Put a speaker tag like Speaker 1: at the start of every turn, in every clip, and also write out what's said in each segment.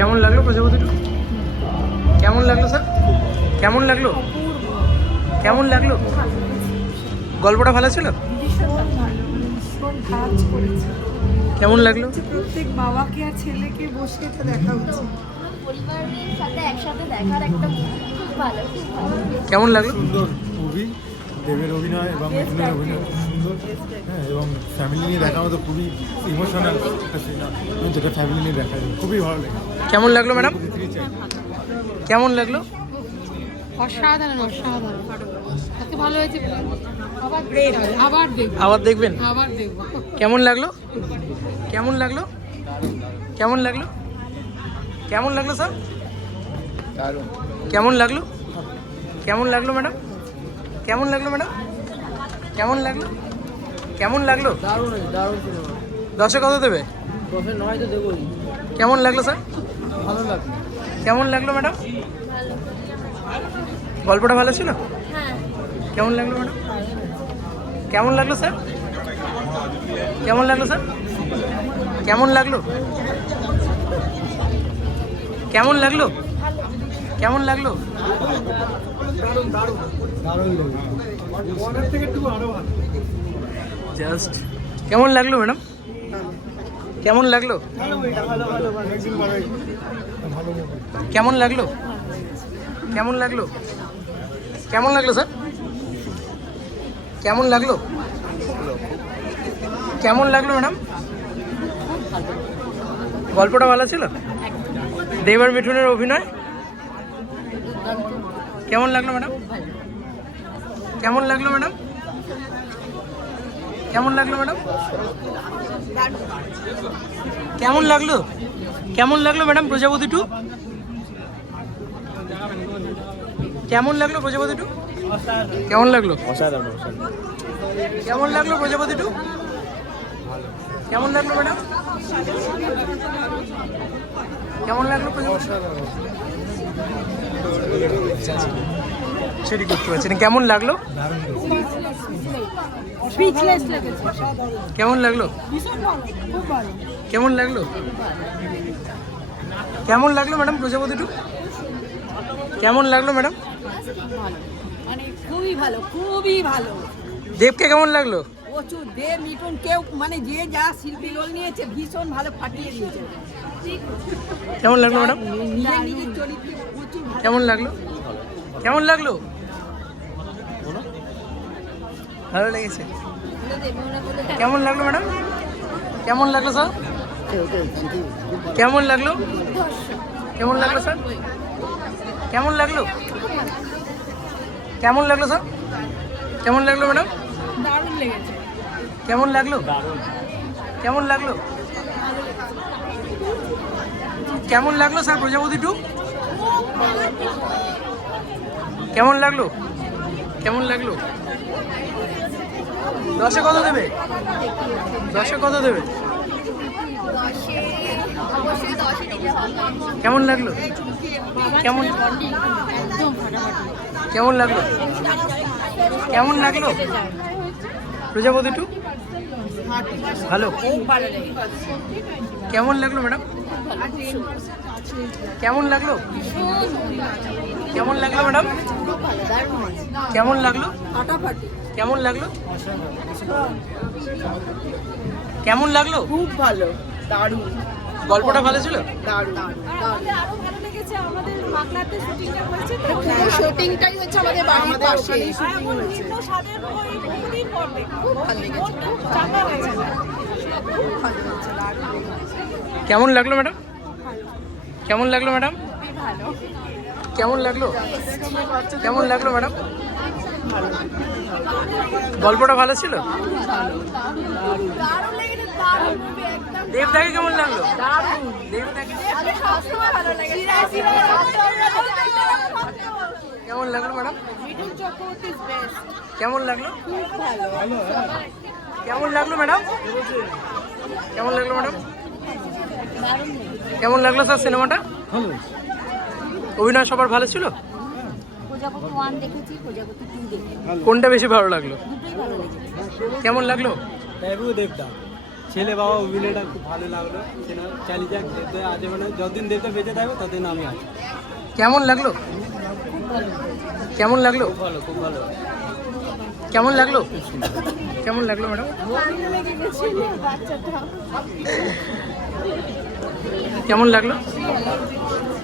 Speaker 1: কেমন লাগল প্রজাপতি টু কেমন লাগল স্যার কেমন লাগল? কেমন লাগল? গল্পটা ভালো ছিল? কেমন লাগল?
Speaker 2: প্রত্যেক বাবাকে আর ছেলেকে বসে দেখা উচিত
Speaker 3: পরিবারের সাথে একসাথে দেখার একটা movie। খুব ভালো খুব ভালো।
Speaker 1: কেমন লাগল?
Speaker 4: সুন্দর মুভি দেবের অভিনয় এবং মিঠুনের অভিনয় খুব সুন্দর। হ্যাঁ এবং ফ্যামিলি নিয়ে দেখা মতো খুবই ইমোশনাল একটা সিনেমা যেটা ফ্যামিলি নিয়ে দেখা যায় খুবই ভালো লাগে।
Speaker 1: কেমন লাগল ম্যাডাম কেমন লাগল?
Speaker 5: অসাধারণ অসাধারণ। এত ভালো হয়েছে। আবার আবার দেখব।
Speaker 1: আবার দেখবেন?
Speaker 5: আবার দেখব।
Speaker 1: কেমন লাগল? কেমন লাগল? কেমন লাগল? কেমন লাগল স্যার কেমন লাগল? কেমন লাগল ম্যাডাম কেমন লাগল ম্যাডাম? কেমন লাগল? কেমন লাগল?
Speaker 6: দারুণ দারুণ সিনেমা
Speaker 1: দশে কত দেবে?
Speaker 6: দশের নয় তো দেবোই।
Speaker 1: কেমন লাগল স্যার
Speaker 6: ভালো লাগবে
Speaker 1: কেমন লাগল ম্যাডাম? গল্পটা ভালো ছিল?
Speaker 3: হ্যাঁ।
Speaker 1: কেমন লাগল ম্যাডাম? কেমন লাগল স্যার কেমন লাগল স্যার কেমন লাগল? কেমন লাগল? কেমন লাগল? জাস্ট কেমন লাগল ম্যাডাম কেমন লাগল? কেমন লাগল? কেমন লাগল? কেমন লাগল স্যার কেমন লাগল? কেমন লাগল ম্যাডাম গল্পটা ভালো ছিল? দেবার মিঠুনের অভিনয়? কেমন লাগল ম্যাডাম? কেমন লাগল ম্যাডাম? কেমন লাগল ম্যাডাম? কেমন লাগল? কেমন লাগল ম্যাডাম প্রজাপতি টু? কেমন লাগল প্রজাপতি টু? কেমন লাগল? কেমন লাগল প্রজাপতি টু? কেমন লাগল ম্যাডাম? কেমন লাগল প্রজাপতি সেটি করতে পারছি কেমন লাগল? কেমন লাগল? কেমন লাগল? কেমন লাগল ম্যাডাম প্রজাপতি টু? কেমন লাগল ম্যাডাম?
Speaker 2: মানে খুবই ভালো খুবই ভালো।
Speaker 1: দেবকে কেমন লাগল?
Speaker 2: প্রচুর দেব মিঠুন কেউ মানে যে যা শিল্পী রোল নিয়েছে ভীষণ ভালো ফাটিয়ে দিয়েছে।
Speaker 1: কেমন লাগল ম্যাডাম? কেমন লাগল? কেমন লাগল? ভালো লেগেছে। কেমন লাগল ম্যাডাম? কেমন লাগল স্যার? কেমন লাগল? কেমন লাগল স্যার? কেমন লাগল? কেমন লাগল স্যার? কেমন লাগল ম্যাডাম?
Speaker 2: দারুণ লেগেছে।
Speaker 1: কেমন লাগল? কেমন লাগল? কেমন লাগল স্যার প্রজাপতি টু? কেমন লাগল? কেমন লাগল? দশে কত দেবে? দশে কত দেবে? কেমন লাগল? কেমন? কেমন লাগল? কেমন লাগল? প্রজাপতি টু ভালো। কেমন লাগল ম্যাডাম কেমন লাগল? কেমন লাগল ম্যাডাম কেমন লাগল? কেমন লাগল? কেমন লাগল?
Speaker 2: খুব ভালো দারুণ।
Speaker 1: গল্পটা ভালো ছিল?
Speaker 2: দারুণ।
Speaker 7: লেগেছে আমাদের বাংলাতে শুটিংটা হয়েছে তো।
Speaker 2: শুটিংটাই হচ্ছে আমাদের বাড়ির পাশে।
Speaker 7: আর এখন স্বাদের ওই বহুদিন পর দেখলাম। খুব চাঙ্গা হয়েছে
Speaker 1: কেমন লাগল ম্যাডাম? কেমন লাগল ম্যাডাম? কেমন লাগল? কেমন লাগল ম্যাডাম? গল্পটা ভালো ছিল? দেবদাকে কেমন লাগল? কেমন লাগল ম্যাডাম? কেমন লাগল? কেমন লাগল ম্যাডাম? কেমন লাগল ম্যাডাম? কেমন লাগল স্যার সিনেমাটা? অভিনয় সবার ভালো ছিল?
Speaker 3: প্রজাপতি ওয়ান দেখেছি প্রজাপতি টু দেখেছি।
Speaker 1: কোনটা বেশি ভালো লাগল?
Speaker 3: দুটোই ভালো লেগেছে।
Speaker 1: কেমন লাগল?
Speaker 6: ট্যাবু দেখতাম। ছেলে বাবা অভিনয়টা খুব ভালো লাগল। চালিয়ে যাক দেখতে আজ মানে যতদিন দেখতে বেঁচে থাকবে ততদিন আমি আছি।
Speaker 1: কেমন লাগল? কেমন লাগল?
Speaker 6: ভালো খুব ভালো।
Speaker 1: কেমন লাগল? কেমন লাগল ম্যাডাম? কেমন লাগল?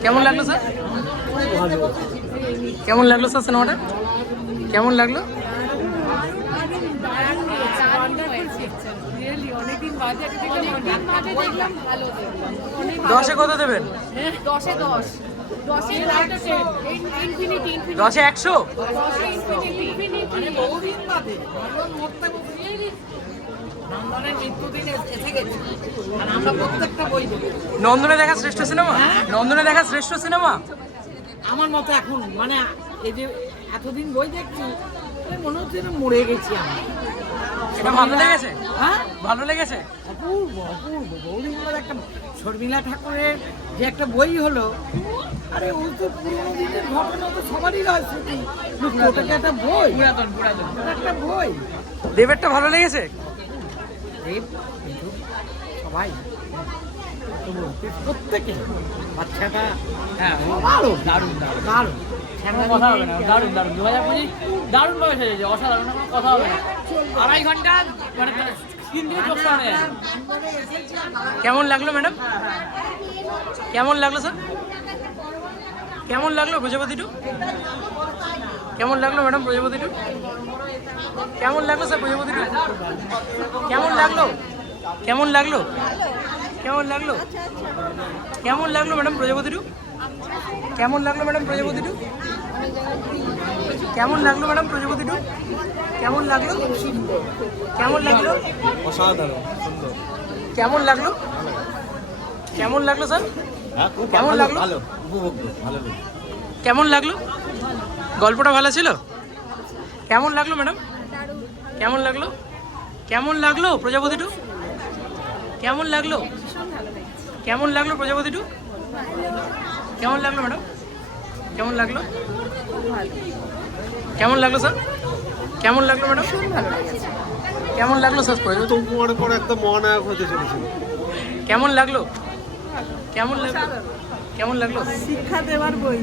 Speaker 1: কেমন লাগল স্যার? কেমন লাগল স্যার সিনেমাটা? কেমন লাগল? দশে কত দেবেন?
Speaker 5: দশে দশ
Speaker 1: একশো? নন্দনে দেখা শ্রেষ্ঠ সিনেমা? নন্দনে দেখা শ্রেষ্ঠ সিনেমা?
Speaker 2: আমার মতো এখন মানে এই যে এতদিন বই দেখছি মানে মনে হচ্ছে যেন মরে গেছি আমি।
Speaker 1: এটা ভালো লেগেছে?
Speaker 2: হ্যাঁ?
Speaker 1: ভালো লেগেছে?
Speaker 2: অপূর্ব অপূর্ব গৌরীগুলোর একটা শর্মিলা ঠাকুরের যে একটা বই হলো আরে ও তো পুরোনো দিনের ঘটনা তো সবারই রয় স্মৃতি ওটাকে একটা বই। পুরাতন পুরাতন। একটা বই।
Speaker 1: দেবেরটা ভালো লেগেছে?
Speaker 2: দেব সবাই। প্রত্যেকে। বাচ্চাটা হ্যাঁ দারুণ। দারুণ দারুণ। দারুণ।
Speaker 6: কথা হবে না দারুণ দারুণ। দু হাজার পঁচিশ দারুণ ভাবে সেজেছে অসাধারণ কোনো কথা হবে না। আড়াই ঘণ্টা মানে।
Speaker 1: কেমন লাগল ম্যাডাম? কেমন লাগল স্যার? কেমন লাগল প্রজাপতি টু কেমন লাগল ম্যাডাম প্রজাপতি টু কেমন লাগল স্যার প্রজাপতি টু কেমন লাগল? কেমন লাগল? কেমন লাগল? কেমন লাগল ম্যাডাম প্রজাপতি টু কেমন লাগল ম্যাডাম প্রজাপতি টু কেমন লাগল ম্যাডাম প্রজাপতিটু কেমন লাগল? কেমন লাগল?
Speaker 6: অসাধারণ সুন্দর।
Speaker 1: কেমন লাগল? কেমন লাগল স্যার? কেমন লাগল?
Speaker 6: ভালো উপভোগ্য ভালো
Speaker 1: কেমন লাগল? গল্পটা ভালো ছিল? কেমন লাগল ম্যাডাম? কেমন লাগল? কেমন লাগল প্রজাপতি টু কেমন লাগল? কেমন লাগল প্রজাপতি টু কেমন লাগল ম্যাডাম কেমন লাগল? কেমন লাগল স্যার কেমন লাগল ম্যাডাম কেমন লাগল স্যার প্রজাপতি
Speaker 8: কুমার পর একদম মহানায়ক হতে চলেছিল।
Speaker 1: কেমন লাগল? কেমন লাগল? কেমন লাগল?
Speaker 2: শিক্ষা দেওয়ার বই।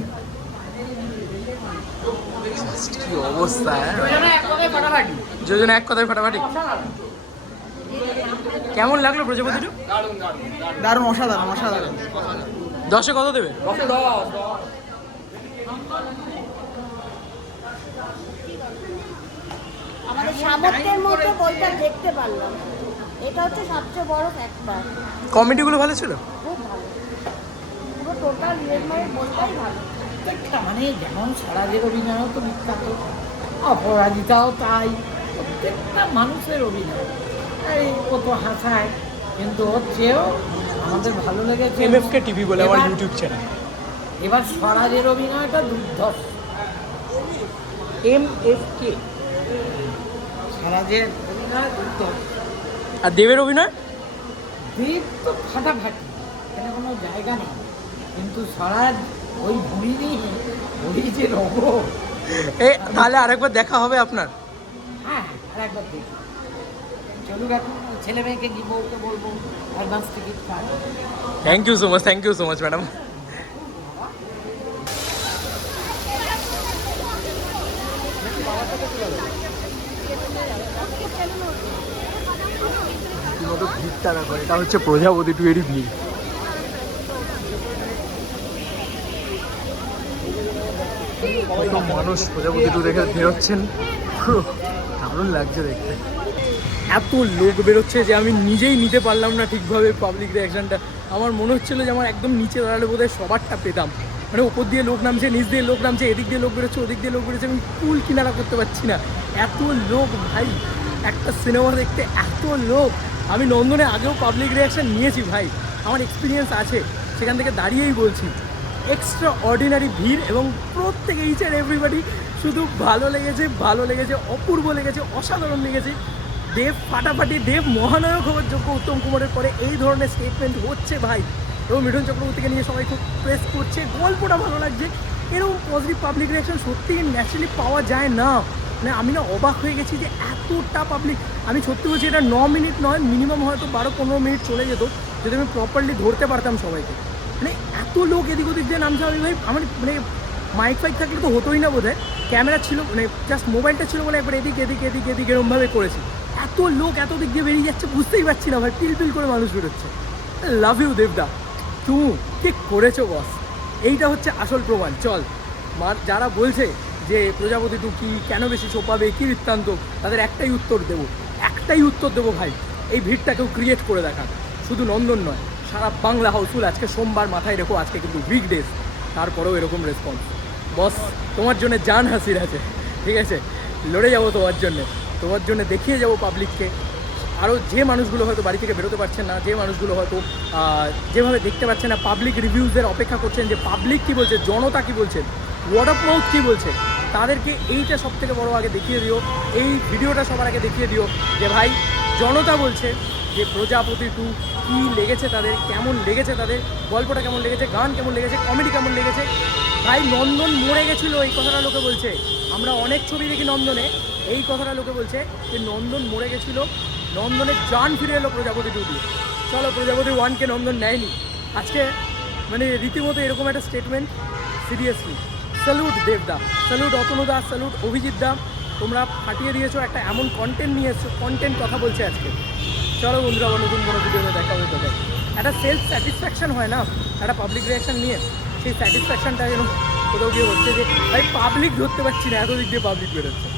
Speaker 1: কি অবস্থা হ্যাঁ? যোজনা এক কথায় ফাটাফাটি। কেমন লাগল প্রজাপতি টু
Speaker 6: দারুণ অসাধারণ অসাধারণ।
Speaker 1: দশে কত দেবে?
Speaker 3: আমাদের সামর্থ্যের মধ্যে বইটা দেখতে পারলাম। এটা হচ্ছে সবচেয়ে বড় ফ্যাক্টর
Speaker 1: কমেডিগুলো ভালো ছিল?
Speaker 3: খুব ভালো। পুরো টোটাল রিয়েলমাইয়ের বইটাই ভালো।
Speaker 2: প্রত্যেকটা মানে যেমন সারাজের অভিনয়ও তো বিখ্যাত অপরাজিতাও তাই প্রত্যেকটা মানুষের অভিনয়। এই কত হাসায় কিন্তু ওর চেয়েও আমাদের ভালো লেগেছে।
Speaker 1: এমএফকে টিভি বলে আমার ইউটিউব চ্যানেল
Speaker 2: এবার স্বরাজের অভিনয়টা দুর্ধর্ষ।
Speaker 1: এম এফ কে
Speaker 2: স্বরাজের অভিনয় দুর্ধর্ষ।
Speaker 1: আর দেবের অভিনয়?
Speaker 2: দেব তো ফাটাফাটি এখানে কোনো জায়গা নেই। কিন্তু স্বরাজ ওই ভুঁড়ি নিয়ে ওই যে রব
Speaker 1: এ তাহলে আরেকবার দেখা হবে আপনার।
Speaker 2: হ্যাঁ আর একবার দেখি। চলুক এখন ছেলে মেয়েকে কি বলতে বলব? Advance ticket cut
Speaker 1: thank you so much thank you so much madam দেখো এটা হচ্ছে প্রজাপতি টু এরই ভিড় মানুষ প্রজাপতি টু দেখে বেরোচ্ছেন। দারুণ লাগছে দেখতে। এত লোক বেরোচ্ছে যে আমি নিজেই নিতে পারলাম না ঠিকভাবে পাবলিক রিয়াকশানটা আমার মনে হচ্ছিল যে আমার একদম নিচে দাঁড়ালে বোধহয় সবারটা পেতাম। মানে ওপর দিয়ে লোক নামছে, নিচ দিয়ে লোক নামছে, এদিক দিয়ে লোক বেরোচ্ছে, ওদিক দিয়ে লোক বেরোচ্ছে, আমি কুল কিনারা করতে পারছি না। এত লোক ভাই, একটা সিনেমা দেখতে এত লোক। আমি নন্দনে আগেও পাবলিক রিয়াকশান নিয়েছি ভাই। আমার এক্সপিরিয়েন্স আছে, সেখান থেকে দাঁড়িয়েই বলছি। এক্সট্রা অর্ডিনারি ভিড় এবং প্রত্যেক এইচ আর এভরিবাডি শুধু ভালো লেগেছে ভালো লেগেছে, অপূর্ব লেগেছে, অসাধারণ লেগেছে। দেব ফাটাফাটি, দেব মহানায়ক হওয়ার যোগ্য উত্তম কুমারের পরে এই ধরনের স্টেটমেন্ট হচ্ছে ভাই। এবং মিঠুন চক্রবর্তীকে নিয়ে সবাই খুব প্রেস করছে। গল্পটা ভালো লাগছে। এরকম পজিটিভ পাবলিক রিয়াকশন সত্যিই ন্যাচারালি পাওয়া যায় না। মানে আমি না অবাক হয়ে গেছি যে এতটা পাবলিক আমি সত্যি বলছি এটা ন মিনিট নয় মিনিমাম হয়তো বারো পনেরো মিনিট চলে যেত, যদি আমি প্রপারলি ধরতে পারতাম সবাইকে। মানে এত লোক এদিক ওদিক দিয়ে নামছে, আমি ভাই আমার মানে মাইক ফাইক থাকলে তো হতোই না বোধ ক্যামেরা ছিল মানে জাস্ট মোবাইলটা ছিল বলে একবার এদিক এদিক এদিক এদিক এরমভাবে করেছি। এত লোক এত দিক দিয়ে বেরিয়ে যাচ্ছে, বুঝতেই পারছি না ভাই। পিল পিল করে মানুষ বেরোচ্ছে। লাভ ইউ দেবদা। তুমি কি করেছ বস এইটা হচ্ছে আসল প্রমাণ। চল মার যারা বলছে যে প্রজাপতি টু কি কেন বেশি সোপাবে কী বৃত্তান্ত, তাদের একটাই উত্তর দেবো। একটাই উত্তর দেবো ভাই, এই ভিড়টাকেও ক্রিয়েট করে দেখা শুধু নন্দন নয়, সারা বাংলা হাউসফুল আজকে সোমবার মাথায় রেখো, আজকে কিন্তু উইকডেজ তারপরেও এরকম রেসপন্স বস তোমার জন্য জান হাসির আছে, ঠিক আছে? লড়ে যাব তোমার জন্যে। তোমার জন্য দেখিয়ে যাব পাবলিককে আরও যে মানুষগুলো হয়তো বাড়ি থেকে বেরোতে পারছেন না, যে মানুষগুলো হয়তো যেভাবে দেখতে পাচ্ছেন না পাবলিক রিভিউজের অপেক্ষা করছেন যে পাবলিক কী বলছে, জনতা কী বলছে ওয়ার্ড অফ মাউথ কী বলছে, তাদেরকে এইটা সব থেকে বড়ো আগে দেখিয়ে দিও, এই ভিডিওটা সবার আগে দেখিয়ে দিও যে ভাই, জনতা বলছে যে প্রজাপতি টু কী লেগেছে তাদের, কেমন লেগেছে তাদের, গল্পটা কেমন লেগেছে, গান কেমন লেগেছে কমেডি কেমন লেগেছে ভাই নন্দন মরে গেছিল, এই কথাটা লোকে বলছে। আমরা অনেক ছবি দেখি নন্দনে, এই কথাটা লোকে বলছে যে নন্দন মরে গেছিল, নন্দনের জান ফিরে এলো প্রজাপতি টু দিয়ে চলো প্রজাপতি ওয়ানকে নন্দন নেয়নি। আজকে মানে রীতিমতো এরকম একটা স্টেটমেন্ট সিরিয়াসলি স্যালুট দেবদা স্যালুট অতনুদা স্যালুট অভিজিৎ দা, তোমরা ফাটিয়ে দিয়েছ একটা এমন কন্টেন্ট নিয়ে এসছো কন্টেন্ট কথা বলছে আজকে। চলো বন্ধুরা নতুন কোনো ভিডিওতে দেখা হবে তোদের একটা সেলফ স্যাটিসফ্যাকশন হয় না? একটা পাবলিক রিয়াকশন নিয়ে। সেই স্যাটিসফ্যাকশনটা যেন কোথাও গিয়ে হচ্ছে যে ভাই পাবলিক ধরতে পারছি না, এত দিক দিয়ে পাবলিক বেরোচ্ছে।